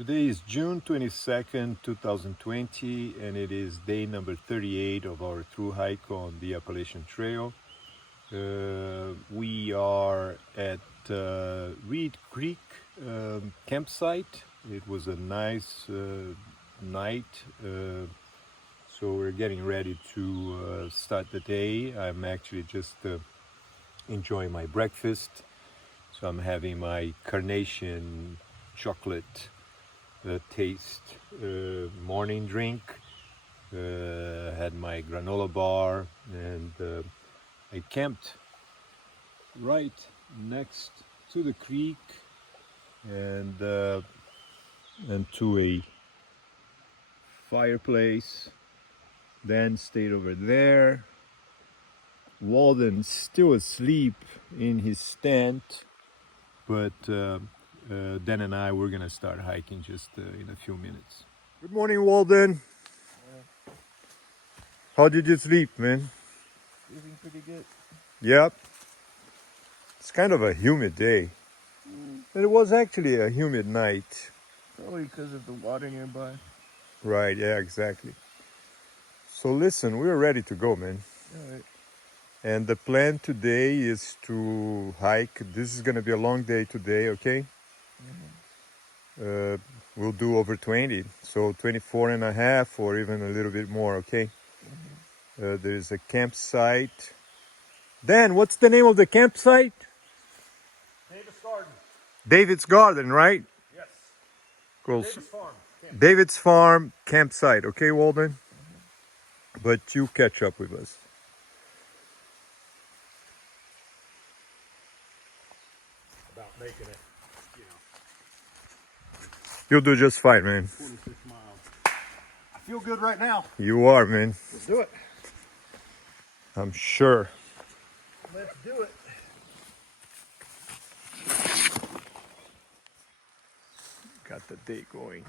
Today is June 22nd, 2020, and it is day number 38 of our Thru-Hike on the Appalachian Trail. We are at Reed Creek campsite. It was a nice night, so we're getting ready to start the day. I'm actually just enjoying my breakfast. So I'm having my carnation chocolate taste morning drink. Had my granola bar, and I camped right next to the creek and to a fireplace. Then stayed over there. Walden's still asleep in his tent, but Dan and I, we're gonna start hiking just in a few minutes. Good morning, Walden. How did you sleep, man? Sleeping pretty good. Yep. It's kind of a humid day. But it was actually a humid night. Probably because of the water nearby. Right, yeah, exactly. So listen, we're ready to go, man. All right. And the plan today is to hike. This is gonna be a long day today, okay? We'll do over 20, so 24 and a half or even a little bit more, okay? There's a campsite. Dan, what's the name of the campsite? Davis Garden. David's Garden, right? Yes. Cool. Davis Farm. David's Farm campsite, okay, Walden? But you catch up with us. About making it, you know, You'll do just fine, man. 26 miles. I feel good right now. You are, man. Let's do it. I'm sure. Let's do it. Got the day going.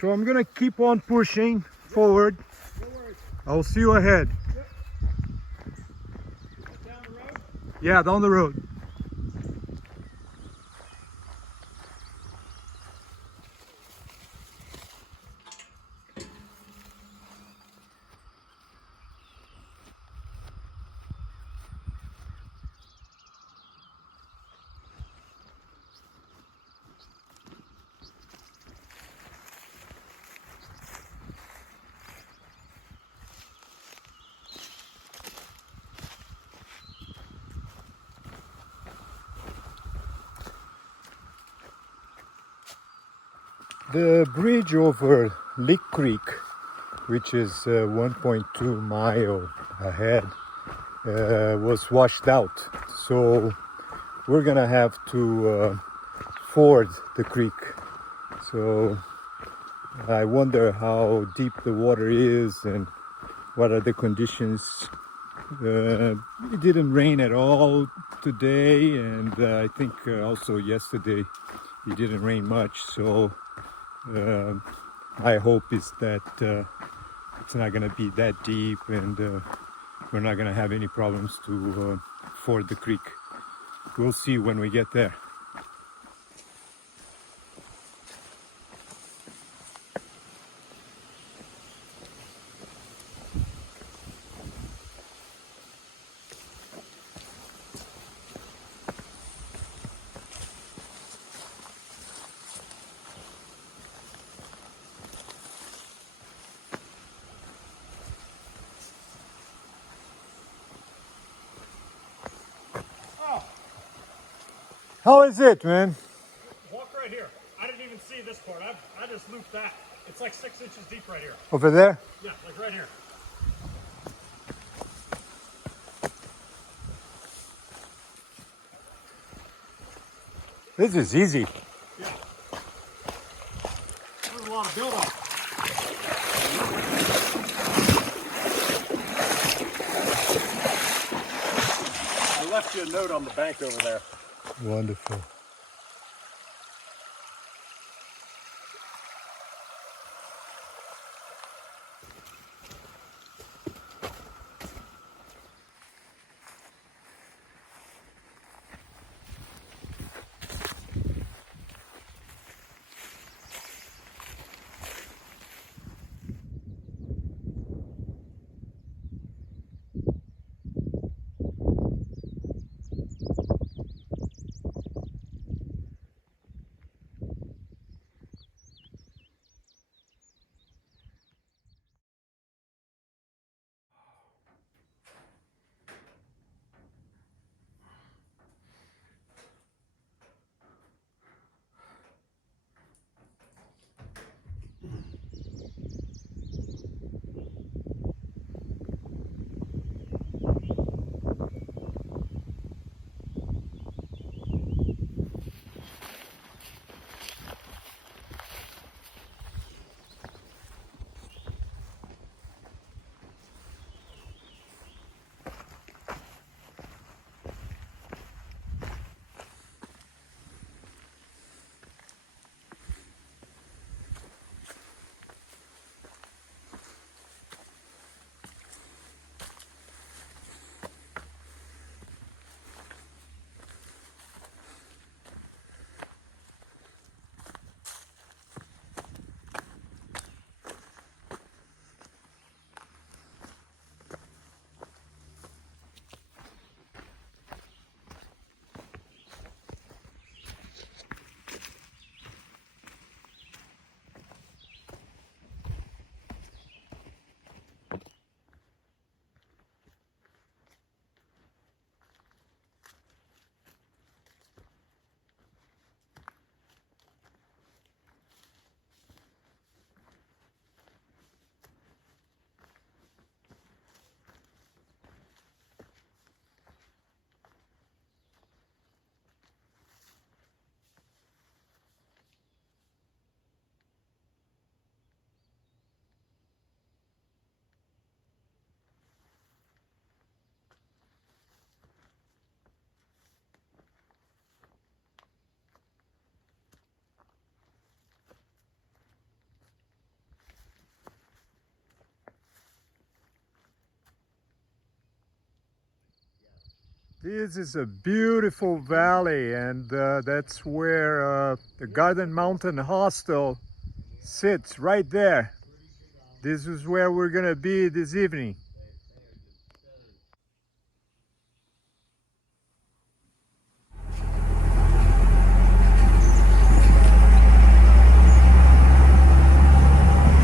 So I'm gonna keep on pushing forward. No worries. I'll see you ahead. Down the road? Yeah, down the road. The bridge over Lick Creek, which is 1.2 mile ahead, was washed out. So we're gonna have to ford the creek. So I wonder how deep the water is and what are the conditions. It didn't rain at all today, and I think also yesterday it didn't rain much. So my hope is that it's not going to be that deep, and we're not going to have any problems to ford the creek. We'll see when we get there. How is it, man? Walk right here. I didn't even see this part. I just looped that. It's like 6 inches deep right here. Over there? Yeah, like right here. This is easy. There's a lot of buildup. I left you a note on the bank over there. Wonderful. This is a beautiful valley, and that's where the Garden Mountain Hostel sits, right there. This is where we're gonna be this evening.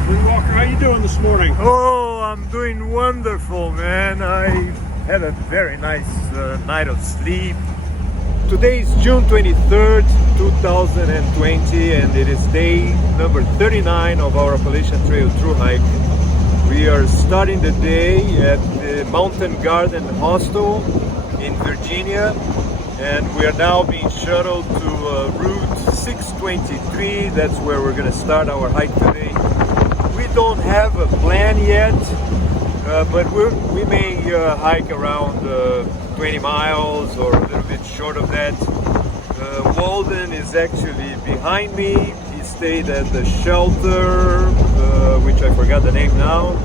FreeWalker, how you doing this morning? Oh, I'm doing wonderful, man. I had a very nice night of sleep. Today is June 23rd, 2020, and it is day number 39 of our Appalachian Trail Thru-Hike. We are starting the day at the Mountain Garden Hostel in Virginia, and we are now being shuttled to Route 623. That's where we're going to start our hike today. We don't have a plan yet, but we may hike around 20 miles or a little bit short of that. Walden is actually behind me. He stayed at the shelter, which I forgot the name now.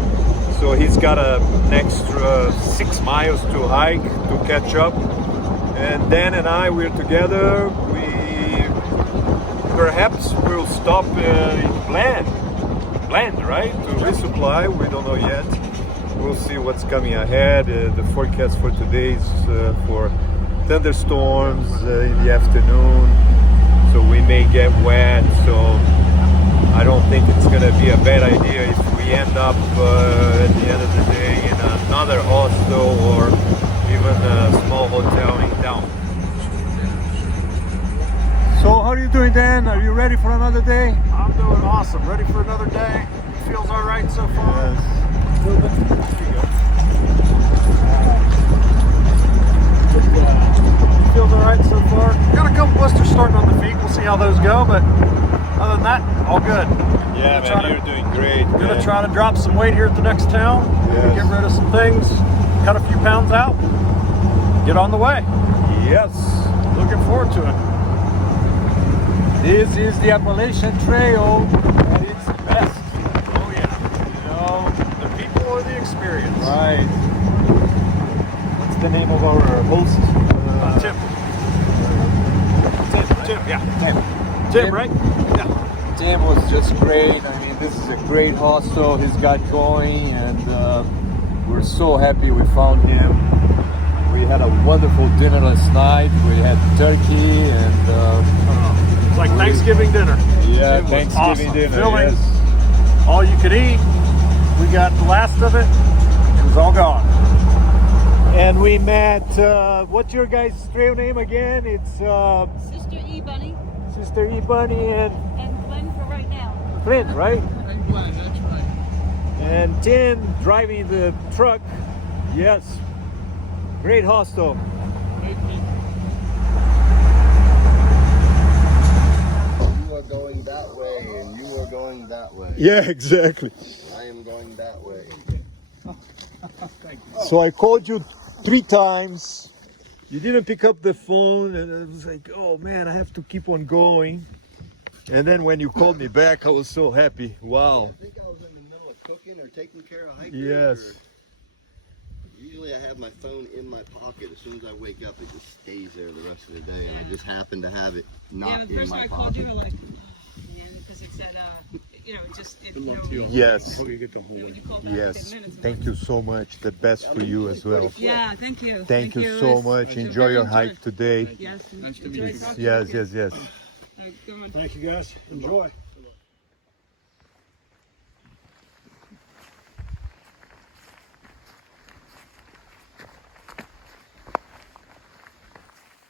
So he's got an extra 6 miles to hike to catch up. And Dan and I, we're together. We perhaps will stop in Bland, right? To resupply. We don't know yet. We'll see what's coming ahead. The forecast for today is for thunderstorms in the afternoon, so we may get wet. So I don't think it's gonna be a bad idea if we end up at the end of the day in another hostel or even a small hotel in town. So how are you doing, Dan? Are you ready for another day? I'm doing awesome. Ready for another day. Feels all right so far. Yes. Feels all right so far. Got a couple blisters starting on the feet. We'll see how those go, but other than that, all good. Yeah, man, you're doing great. Gonna try to drop some weight here at the next town. Yes. Get rid of some things, cut a few pounds out, get on the way. Yes. Looking forward to it. This is the Appalachian Trail at its best. Oh yeah. You know, the people or the experience. Right. What's the name of our host? Tim. Tim, yeah. Tim, right? Yeah. Tim was just great. I mean, this is a great hostel he's got going, and we're so happy we found him. We had a wonderful dinner last night. We had turkey and It's like Thanksgiving dinner. yeah, It was Thanksgiving awesome. dinner. Filling. Yes. All you could eat. We got the last of it. It was all gone. And we met. What's your guys' trail name again? It's Sister E Bunny Sister E Bunny and and Glenn for right now. Flint, right? And Glenn, that's right. And Tim driving the truck. Yes. Great hostel. Great people. You are going that way, and you are going that way. Yeah, exactly. I am going that way. So I called you 3 times. You didn't pick up the phone, and I was like, oh man, I have to keep on going. And then when you called me back, I was so happy. Wow. I think I was in the middle of cooking or taking care of hiking. Yes. Usually I have my phone in my pocket. As soon as I wake up, it just stays there the rest of the day, and I just happen to have it not Yeah, the in first my time I called you, pocket. I was like, oh, man, because it said, you know, it just, it, you know, Yes. when you call back Yes. 10 minutes, Thank you so much. The best for you as well. Yeah, thank you. Thank you so much. Enjoy your hike today. Yes. Nice to meet enjoy you. talking to you Yes, again. yes, yes. Go on. Thank you guys. Enjoy.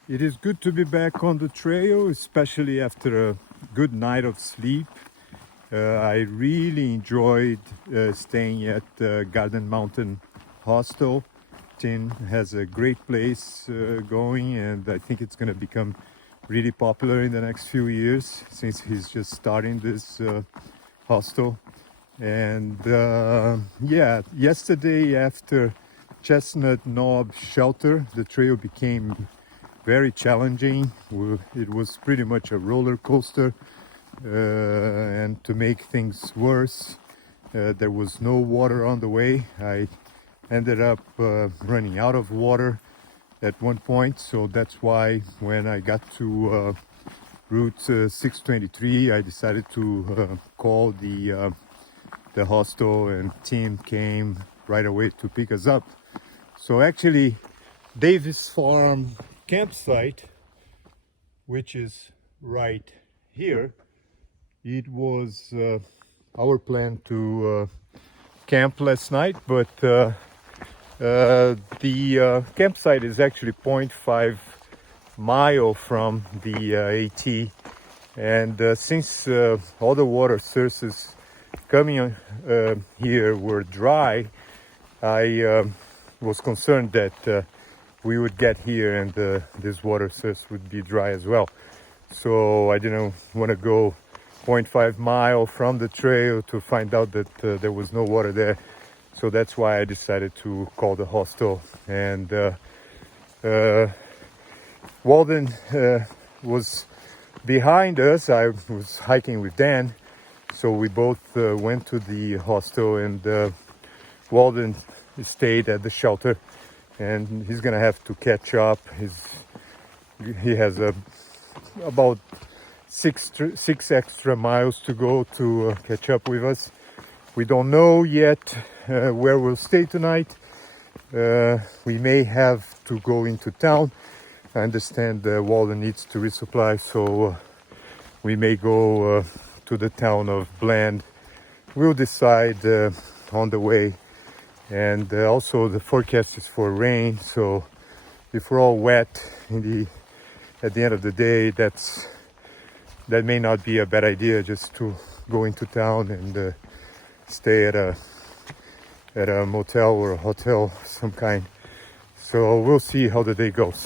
It is good to be back on the trail, especially after a good night of sleep. I really enjoyed staying at Garden Mountain Hostel. Tim has a great place going, and I think it's going to become really popular in the next few years since he's just starting this hostel. And yeah, yesterday after Chestnut Knob Shelter, the trail became very challenging. It was pretty much a roller coaster, and to make things worse, there was no water on the way. I ended up running out of water at one point, so that's why when I got to Route 623, I decided to call the hostel, and Tim came right away to pick us up. So actually, Davis Farm campsite, which is right here, it was our plan to camp last night, but the campsite is actually 0.5 mile from the AT, and since all the water sources coming here were dry, I was concerned that we would get here and this water source would be dry as well. So I didn't want to go 0.5 mile from the trail to find out that there was no water there. So that's why I decided to call the hostel. And Walden was behind us. I was hiking with Dan. So we both went to the hostel, and Walden stayed at the shelter. And he's gonna have to catch up. He has about six extra miles to go to catch up with us. We don't know yet where we'll stay tonight. We may have to go into town. I understand Walden needs to resupply, so we may go to the town of Bland. We'll decide on the way. And also the forecast is for rain, so if we're all wet at the end of the day, that may not be a bad idea, just to go into town and stay at a motel or a hotel of some kind. So we'll see how the day goes.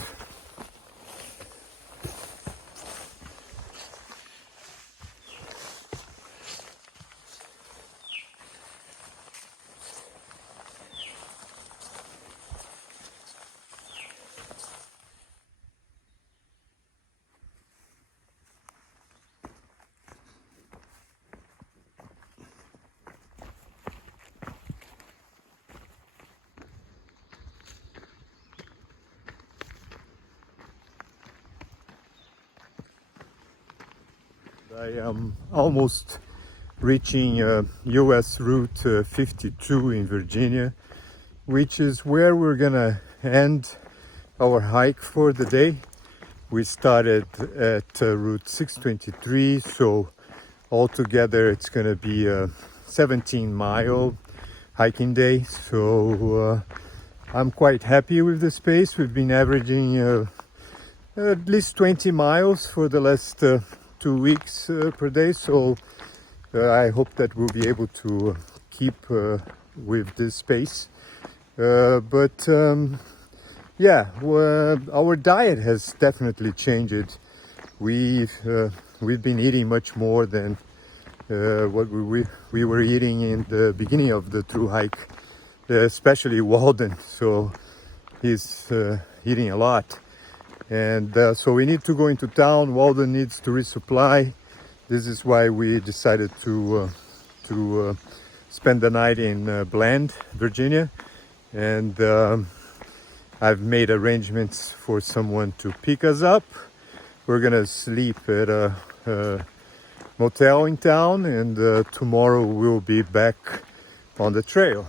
I am almost reaching US Route 52 in Virginia, which is where we're gonna end our hike for the day. We started at Route 623, so altogether it's gonna be a 17-mile hiking day. So I'm quite happy with the pace. We've been averaging at least 20 miles for the last 2 weeks per day, so I hope that we'll be able to keep with this pace. Yeah, our diet has definitely changed. We've been eating much more than what we were eating in the beginning of the Thru-Hike, especially Walden. So he's eating a lot, and so we need to go into town. Walden needs to resupply. This is why we decided to spend the night in Bland, Virginia, and I've made arrangements for someone to pick us up. We're gonna sleep at a motel in town, and tomorrow we'll be back on the trail.